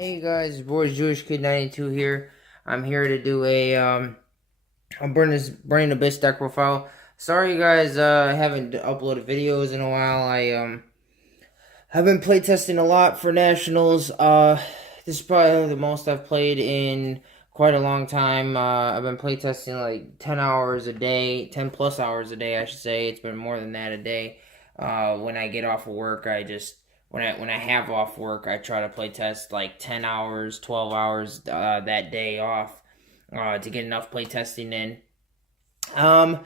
Hey guys, your boy Jewish Kid 92 here. I'm here to do a I'm burning Abyss deck profile. Sorry guys, I haven't uploaded videos in a while. I've been playtesting a lot for nationals. This is probably the most I've played in quite a long time. I've been playtesting like 10 hours a day, 10 plus hours a day, I should say. It's been more than that a day. When I get off of work, when I have off work, I try to play test like 10 hours, 12 hours that day off to get enough play testing in. Um,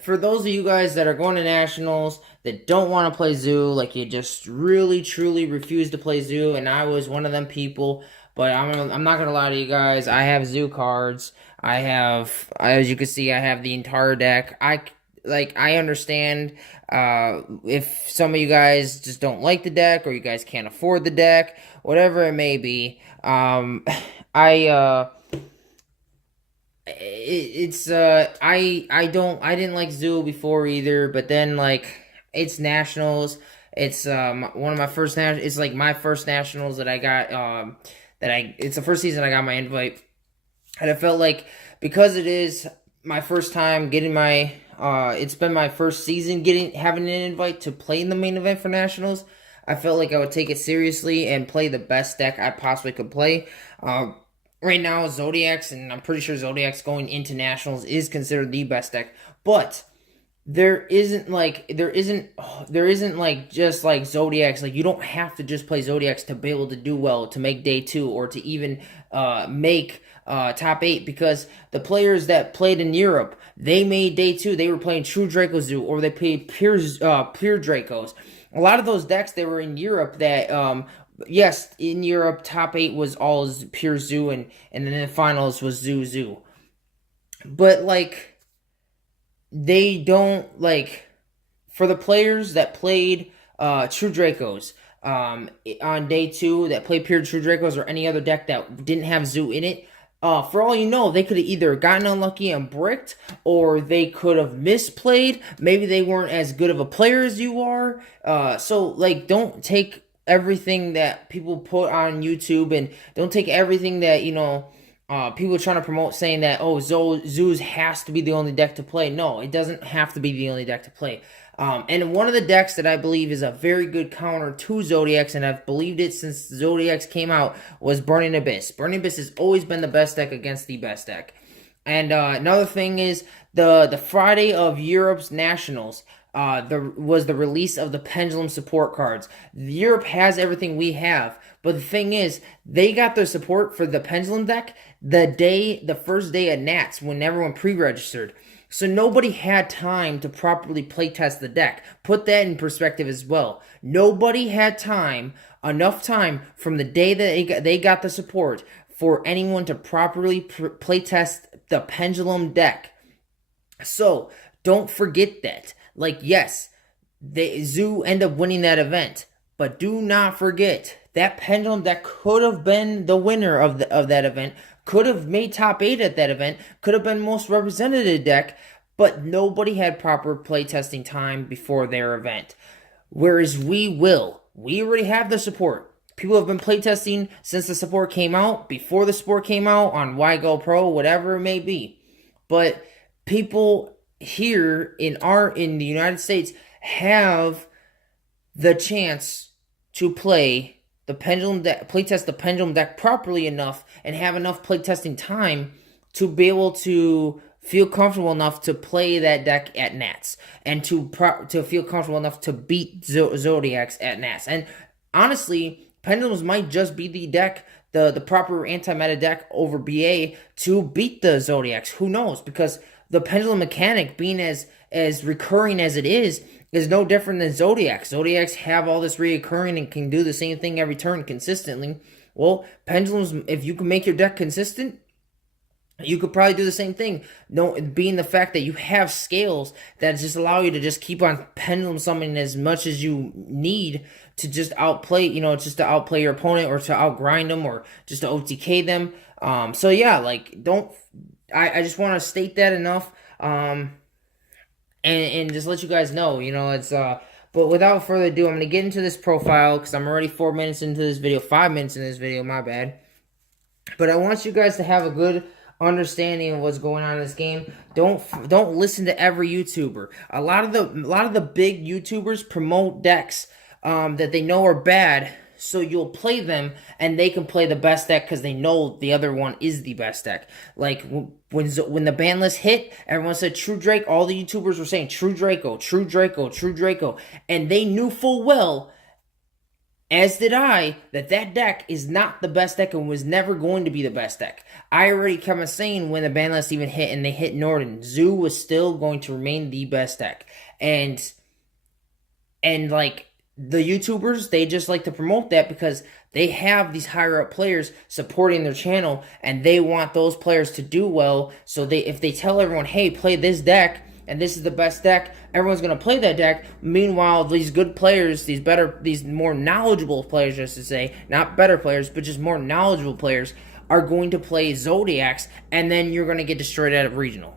for those of you guys that are going to nationals that don't want to play Zoo, like you just really truly refuse to play Zoo, and I was one of them people. But I'm not gonna lie to you guys. I have Zoo cards. I have, as you can see, I have the entire deck. I understand if some of you guys just don't like the deck or you guys can't afford the deck, whatever it may be. I it's I didn't like Zoo before either, but then like it's nationals. It's one of my first it's like my first nationals that I got it's the first season I got my invite. And I felt like because it is my first time getting my it's been my first season having an invite to play in the main event for nationals. I felt like I would take it seriously and play the best deck I possibly could play. Right now, Zodiacs, and I'm pretty sure Zodiacs going into nationals is considered the best deck, but there isn't like just like Zodiacs. Like you don't have to just play Zodiacs to be able to do well, to make day two, or to even make top eight, because the players that played in Europe, they made day two. They were playing True Draco Zoo, or they played pure Dracos. A lot of those decks they were in Europe that yes, in Europe top eight was all pure Zoo, and then the finals was Zoo. But like they don't like, for the players that played True Dracos on day two, that played pure True Dracos or any other deck that didn't have Zoo in it. For all you know, they could have either gotten unlucky and bricked, or they could have misplayed. Maybe they weren't as good of a player as you are. So like, don't take everything that people put on YouTube, and don't take everything that people trying to promote, saying that, oh, Zeus has to be the only deck to play. No, it doesn't have to be the only deck to play. And one of the decks that I believe is a very good counter to Zodiacs, and I've believed it since Zodiacs came out, was Burning Abyss. Burning Abyss has always been the best deck against the best deck. And another thing is the Friday of Europe's Nationals. Was the release of the Pendulum support cards. Europe has everything we have, but the thing is, they got their support for the Pendulum deck the first day at Nats, when everyone pre-registered. So nobody had time to properly playtest the deck. Put that in perspective as well. Nobody had enough time from the day that they got the support for anyone to properly playtest the Pendulum deck. So don't forget that. Like, yes, Zoo end up winning that event, but do not forget that Pendulum deck could have been the winner of that event, could have made top 8 at that event, could have been most representative deck, but nobody had proper playtesting time before their event. Whereas we already have the support. People have been playtesting since the support came out, before the support came out, on YGO Pro, whatever it may be. But people here in the United States have the chance to play the Pendulum deck, playtest the Pendulum deck properly enough, and have enough playtesting time to be able to feel comfortable enough to play that deck at Nats, and to feel comfortable enough to beat Zodiacs at Nats. And honestly, Pendulums might just be the deck, the proper anti-meta deck over BA to beat the Zodiacs. Who knows? Because the Pendulum mechanic, being as recurring as it is no different than Zodiacs. Zodiacs have all this reoccurring and can do the same thing every turn consistently. Well, Pendulums, if you can make your deck consistent, you could probably do the same thing. No, being the fact that you have scales that just allow you to just keep on Pendulum summoning as much as you need to just outplay, just to outplay your opponent, or to outgrind them, or just to OTK them. So yeah, like, I just want to state that enough. And just let you guys know, it's But without further ado, I'm going to get into this profile because I'm already 4 minutes into this video, 5 minutes into this video, my bad. But I want you guys to have a good understanding of what's going on in this game. Don't listen to every YouTuber. A lot of the big YouTubers promote decks that they know are bad, so you'll play them and they can play the best deck because they know the other one is the best deck. Like when the ban list hit, everyone said True Drake. All the YouTubers were saying True Draco, True Draco, True Draco, and they knew full well, as did I, that deck is not the best deck and was never going to be the best deck. I already kept on saying when the ban list even hit and they hit Norden, Zoo was still going to remain the best deck. And like the YouTubers, they just like to promote that because they have these higher up players supporting their channel and they want those players to do well. So if they tell everyone, hey, play this deck, and this is the best deck, everyone's going to play that deck. Meanwhile, these good players, these more knowledgeable players, just to say, not better players, but just more knowledgeable players, are going to play Zodiacs, and then you're going to get destroyed at a regional.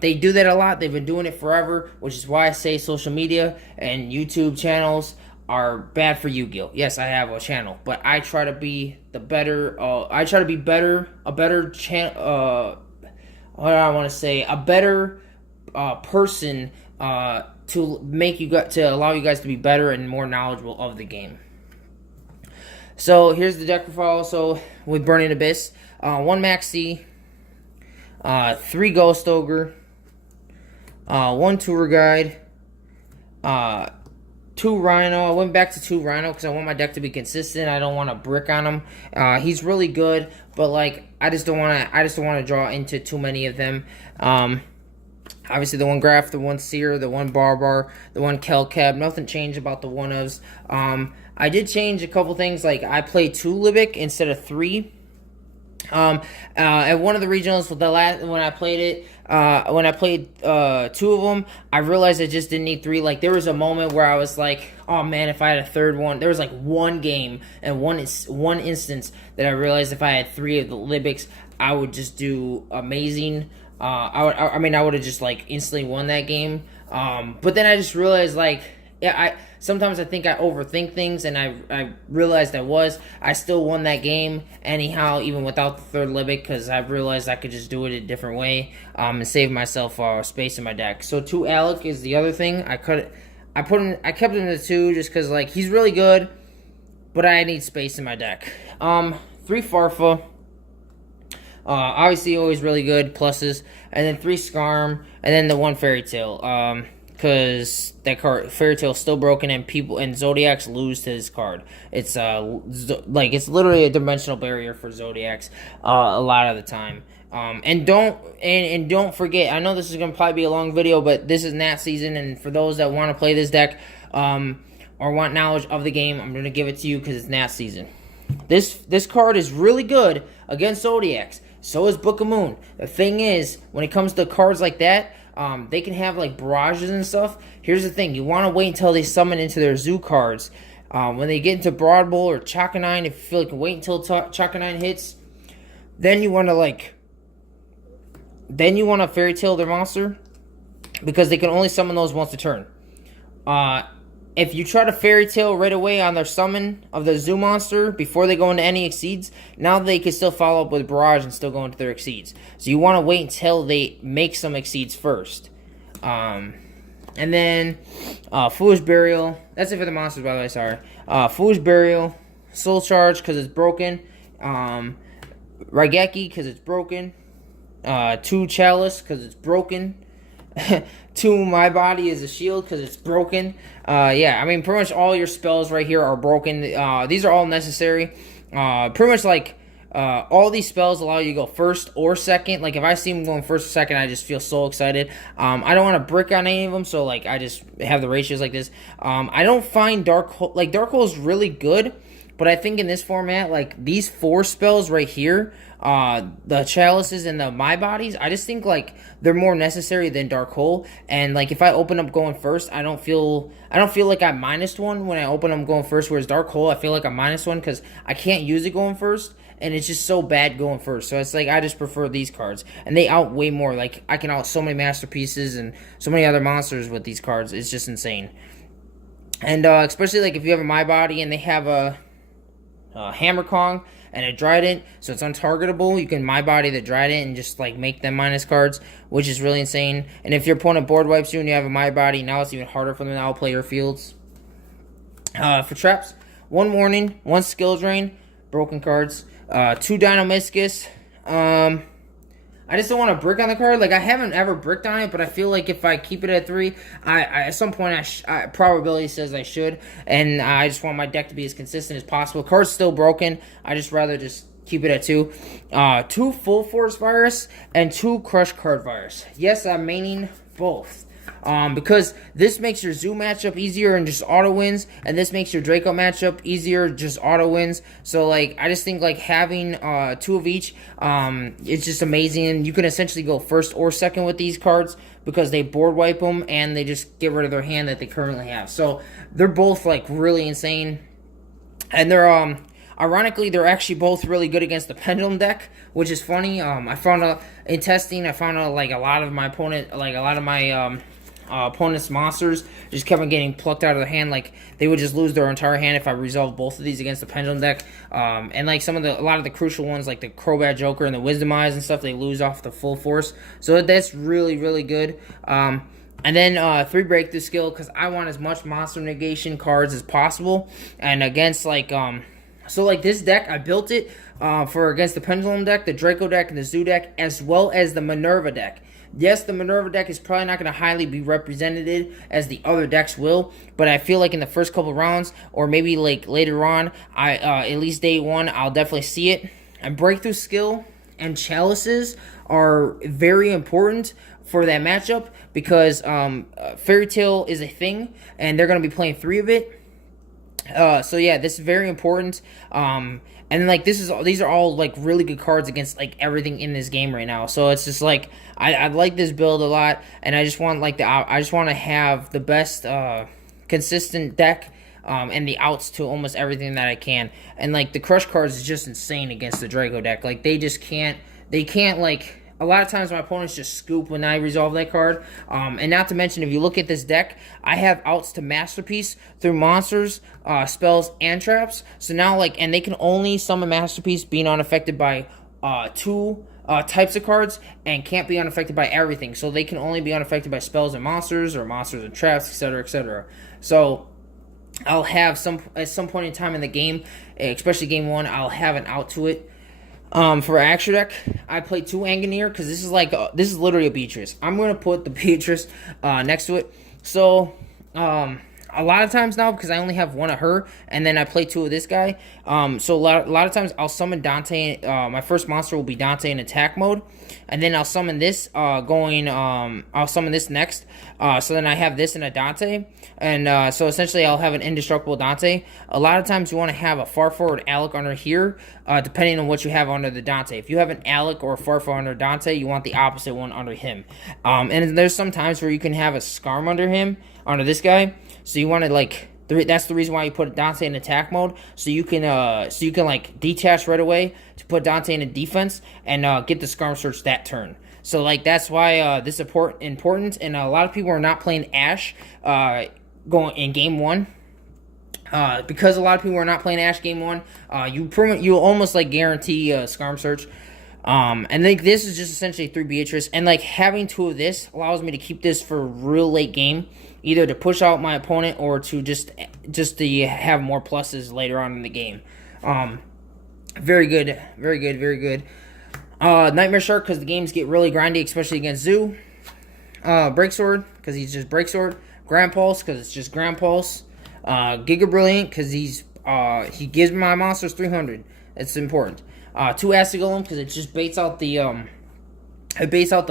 They do that a lot. They've been doing it forever, which is why I say social media and YouTube channels are bad for Yu-Gi-Oh! Yes, I have a channel, but I try to be the better, a better channel, what do I want to say, a better person to allow you guys to be better and more knowledgeable of the game. So here's the deck profile. So with Burning Abyss, 1 Maxi, 3 Ghost Ogre, 1 Tour Guide, 2 Rhino. I went back to 2 Rhino because I want my deck to be consistent. I don't want to brick on him. He's really good, but like I just don't want to draw into too many of them. Obviously the 1 Graph, the 1 Seer, the 1 Barbar, the 1 Kelcab. Nothing changed about the 1-ofs. I did change a couple things, like I played 2 Libic instead of 3. At one of the regionals, when I played it, when I played 2 of them, I realized I just didn't need 3. Like there was a moment where I was like, oh man, if I had a third one, there was like one game and one instance that I realized if I had 3 of the Libics, I would just do amazing. I would have just like instantly won that game. But then I just realized, like, yeah, sometimes I think I overthink things, and I realized I still won that game anyhow, even without the 3rd Libic, because I realized I could just do it a different way, and save myself space in my deck. So 2 Alec is the other thing. I kept him to 2 just because like he's really good, but I need space in my deck. 3 Farfa. Obviously always really good, pluses, and then 3 Skarm, and then the 1 Fairy Tail, because that card, Fairy Tail, is still broken, and Zodiacs lose to this card. It's it's literally a dimensional barrier for Zodiacs a lot of the time. And don't forget, I know this is gonna probably be a long video, but this is Nat season, and for those that want to play this deck or want knowledge of the game, I'm gonna give it to you because it's Nat season. This card is really good against Zodiacs. So is Book of Moon. The thing is, when it comes to cards like that, they can have like barrages and stuff. Here's the thing: you want to wait until they summon into their zoo cards. When they get into Broad Bowl or Chakanine, if you feel like wait until Chakanine hits, then you want to Fairy Tail their monster, because they can only summon those once a turn. If you try to Fairy Tail right away on their summon of the zoo monster before they go into any Exceeds, now they can still follow up with Barrage and still go into their Exceeds. So you want to wait until they make some Exceeds first. And then Foolish Burial. That's it for the monsters, by the way, sorry. Foolish Burial, Soul Charge because it's broken. Raigeki because it's broken. 2 Chalice because it's broken. 2 My Body is a Shield because it's broken. Yeah, I mean, pretty much all your spells right here are broken. These are all necessary. Pretty much like all these spells allow you to go first or second. Like if I see them going first or second, I just feel so excited. I don't want to brick on any of them, so like I just have the ratios like this. I don't find Dark Hole, like Dark Hole is really good, but I think in this format, like these 4 spells right here, the Chalices and the My Bodies, I just think like they're more necessary than Dark Hole. And like if I open up going first, I don't feel like I'm -1 when I open up going first. Whereas Dark Hole, I feel like I'm -1 because I can't use it going first. and it's just so bad going first. So it's like I just prefer these cards, and they outweigh more. Like I can out so many masterpieces and so many other monsters with these cards. It's just insane. And especially like if you have a My Body and they have a Hammer Kong and a Trident, so it's untargetable. You can My Body the Trident and just like make them minus cards, which is really insane. And if your opponent board wipes you and you have a My Body, now it's even harder for them to outplay your fields. For traps, 1 Warning, 1 Skill Drain, broken cards, 2 Dino-Miscus. I just don't want to brick on the card. Like, I haven't ever bricked on it, but I feel like if I keep it at 3, at some point, probability says I should, and I just want my deck to be as consistent as possible. Card's still broken. I just rather just keep it at 2. 2 Full Force Virus and 2 Crush Card Virus. Yes, I'm maining both. Because this makes your Zoo matchup easier and just auto wins, and this makes your Draco matchup easier, just auto wins. So, like, I just think, like, having 2 of each, it's just amazing. You can essentially go first or second with these cards because they board wipe them and they just get rid of their hand that they currently have. So, they're both, like, really insane. And they're, ironically, they're actually both really good against the Pendulum deck, which is funny. I found out in testing, like, a lot of my opponent's monsters just kept on getting plucked out of their hand. Like, they would just lose their entire hand if I resolved both of these against the Pendulum deck. And like a lot of the crucial ones, like the Crobat Joker and the Wisdom Eyes and stuff, they lose off the Full Force. So that's really, really good. And then 3 Breakthrough Skill, because I want as much monster negation cards as possible. And against like so like this deck, I built it for against the Pendulum deck, the Draco deck, and the Zoo deck, as well as the Minerva deck. Yes, the Minerva deck is probably not going to highly be represented as the other decks will, but I feel like in the first couple rounds, or maybe like later on, at least day 1, I'll definitely see it. And Breakthrough Skill and Chalices are very important for that matchup because Fairy Tail is a thing, and they're going to be playing 3 of it. So yeah, this is very important. And like these are all like really good cards against like everything in this game right now. So it's just like I like this build a lot, and I just want to have the best consistent deck and the outs to almost everything that I can. And like the Crush cards is just insane against the Draco deck. Like they can't like. A lot of times my opponents just scoop when I resolve that card. And not to mention, if you look at this deck, I have outs to Masterpiece through monsters, spells, and traps. So now, like, and they can only summon Masterpiece being unaffected by 2 types of cards and can't be unaffected by everything. So they can only be unaffected by spells and monsters or monsters and traps, etc., etc. So I'll have at some point in time in the game, especially game 1, I'll have an out to it. For Extra Deck, I play 2 Anganier because this is literally a Beatrice. I'm gonna put the Beatrice next to it. So a lot of times now, because I only have 1 of her, and then I play 2 of this guy. So a lot of times I'll summon Dante. My first monster will be Dante in attack mode, and then I'll summon this. I'll summon this next. So then I have this in a Dante, and so essentially I'll have an indestructible Dante. A lot of times you want to have a far forward Alec under here, depending on what you have under the Dante. If you have an Alec or a far forward under Dante, you want the opposite one under him. And there's some times where you can have a Skarm under him, under this guy. So you want to like. That's the reason why you put Dante in attack mode, so you can like detach right away to put Dante in a defense and get the Skarm Search that turn. So like that's why this is important, and a lot of people are not playing Ash going in game 1. Because a lot of people are not playing Ash game 1, you almost like guarantee Skarm Search. And like this is just essentially 3 Beatrice, and like having 2 of this allows me to keep this for real late game, either to push out my opponent or to just to have more pluses later on in the game. Very good, very good, very good. Nightmare Shark because the games get really grindy, especially against Zoo. Break Sword because he's just Break Sword. Grand Pulse because it's just Grand Pulse. Giga Brilliant because he gives my monsters 300. It's important. 2 Acid Golem because it just baits out the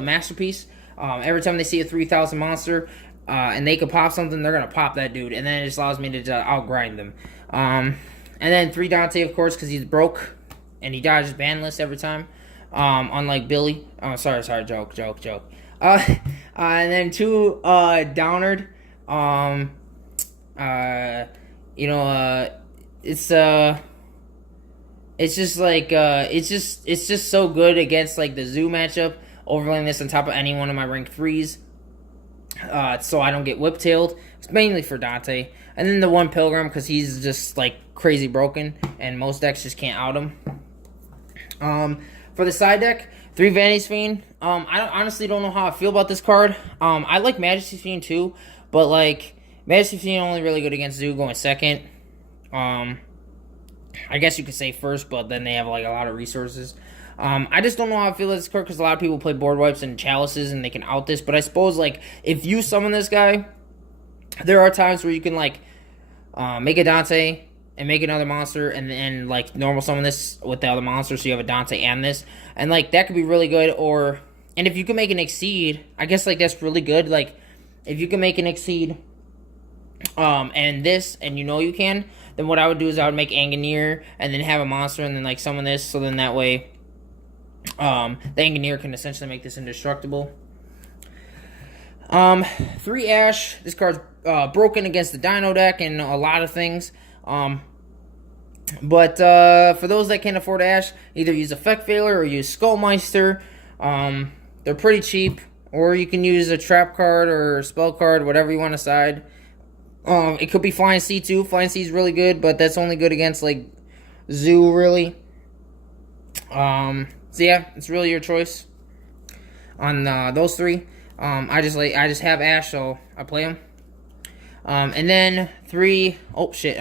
Masterpiece. Every time they see a 3,000 monster and they can pop something, they're gonna pop that dude, and then it just allows me to outgrind them. And then 3 Dante, of course, because he's broke and he dodges ban list every time. Unlike Billy. Oh, sorry, joke. And then 2 Downard. It's just like it's just so good against like the Zoo matchup. Overlaying this on top of any one of my rank threes, so I don't get whip-tailed. It's mainly for Dante. And then the one Pilgrim, because he's just, like, crazy broken, and most decks just can't out him. For the side deck, 3 Vanity's Fiend. Honestly don't know how I feel about this card. I like Majesty's Fiend, too, but, like, Majesty's Fiend only really good against Zoo going second. I guess you could say first, but then they have, like, a lot of resources. I just don't know how I feel about this card because a lot of people play board wipes and chalices and they can out this. But I suppose, like, if you summon this guy, there are times where you can, like, make a Dante and make another monster and then, like, normal summon this with the other monster so you have a Dante and this. And, like, that could be really good. And if you can make an Exceed, I guess, like, that's really good. Like, if you can make an Exceed and this, and you know you can, then what I would do is I would make Angineer and then have a monster and then, like, summon this. So then that way the Angineer can essentially make this indestructible. 3 Ash. This card's broken against the Dino deck and a lot of things. But for those that can't afford Ash, either use Effect Failure or use Skullmeister. They're pretty cheap. Or you can use a trap card or a spell card, whatever you want to side. It could be Flying Sea too. Flying Sea is really good, but that's only good against like Zoo, really. So yeah, it's really your choice on those 3. I just have Ash, so I play him. And then 3. Oh shit!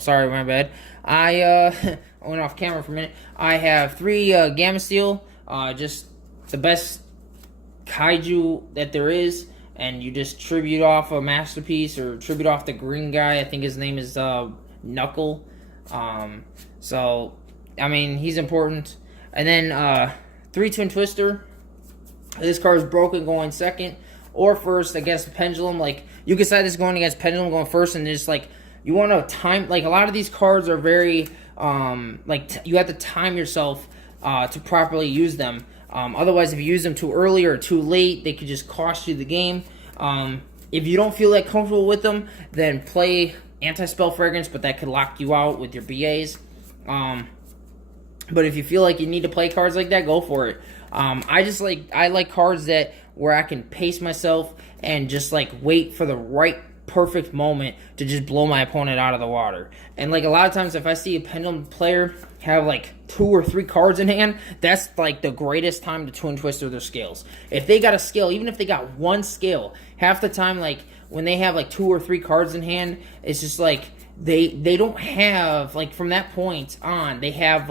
Sorry, my bad. I went off camera for a minute. I have 3 Gamma Steel. Just the best kaiju that there is, and you just tribute off a masterpiece or tribute off the green guy. I think his name is Knuckle. So I mean he's important. And then 3 Twin Twister. This card is broken going second or first against Pendulum. Like, you can decide this going against Pendulum going first, and just like you want to time. Like, a lot of these cards are very you have to time yourself to properly use them. Otherwise, if you use them too early or too late, they could just cost you the game. If you don't feel that comfortable with them, then play Anti-Spell Fragrance, but that could lock you out with your BAs. But if you feel like you need to play cards like that, go for it. I like cards that where I can pace myself and just like wait for the right perfect moment to just blow my opponent out of the water. And like a lot of times if I see a Pendulum player have like 2 or 3 cards in hand, that's like the greatest time to Twin Twister their scales. If they got a scale, even if they got 1 scale, half the time like when they have like 2 or 3 cards in hand, it's just like they don't have like from that point on they have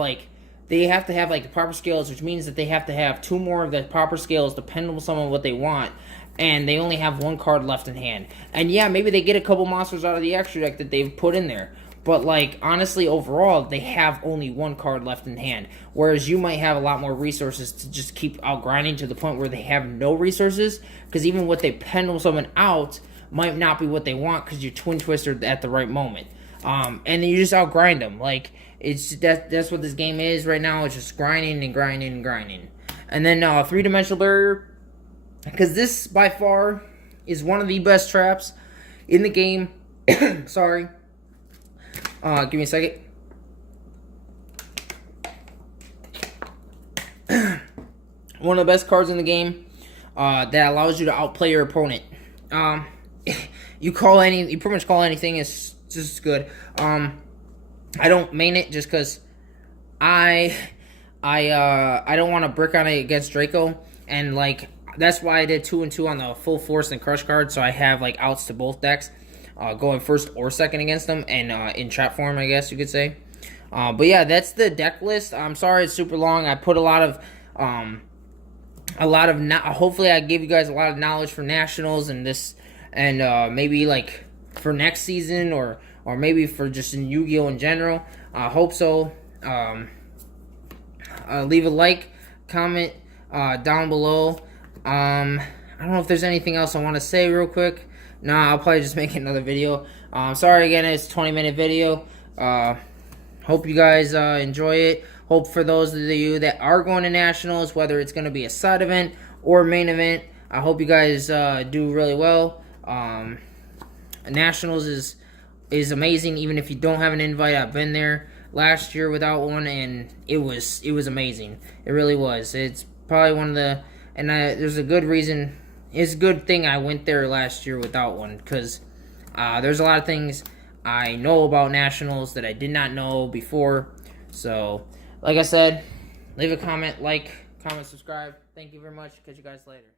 to have like the proper scales, which means that they have to have 2 more of the proper scales to Pendulum summon what they want, and they only have 1 card left in hand. And yeah, maybe they get a couple monsters out of the extra deck that they've put in there, but like honestly overall they have only 1 card left in hand, whereas you might have a lot more resources to just keep out grinding to the point where they have no resources, because even what they Pendulum summon out might not be what they want because you Twin Twistered at the right moment. And then you just out grind them. Like, that's what this game is right now. It's just grinding and grinding and grinding. And then 3-dimensional barrier, because this by far is one of the best traps in the game. Sorry. Give me a second. One of the best cards in the game that allows you to outplay your opponent. You pretty much call anything. It's just good. I don't main it just because I don't want to brick on it against Draco, and like that's why I did 2 and 2 on the Full Force and Crush card, so I have like outs to both decks, going first or second against them, and in trap form, I guess you could say. But yeah, that's the deck list. I'm sorry it's super long. I put a lot of hopefully I gave you guys a lot of knowledge for Nationals and this, and maybe like for next season or maybe for just in Yu-Gi-Oh! In general. I hope so. Leave a like, comment down below. I don't know if there's anything else I want to say real quick. Nah, I'll probably just make another video. Sorry again, it's a 20-minute video. Hope you guys enjoy it. Hope for those of you that are going to Nationals, whether it's going to be a side event or main event, I hope you guys do really well. Nationals is amazing. Even if you don't have an invite, I've been there. last year without one, and it was amazing. It really was. It's probably one of the, and there's a good reason. It's a good thing I went there last year without one, because there's a lot of things I know about nationals that I did not know before. So, like I said, leave a comment, comment, subscribe. Thank you very much. Catch you guys later.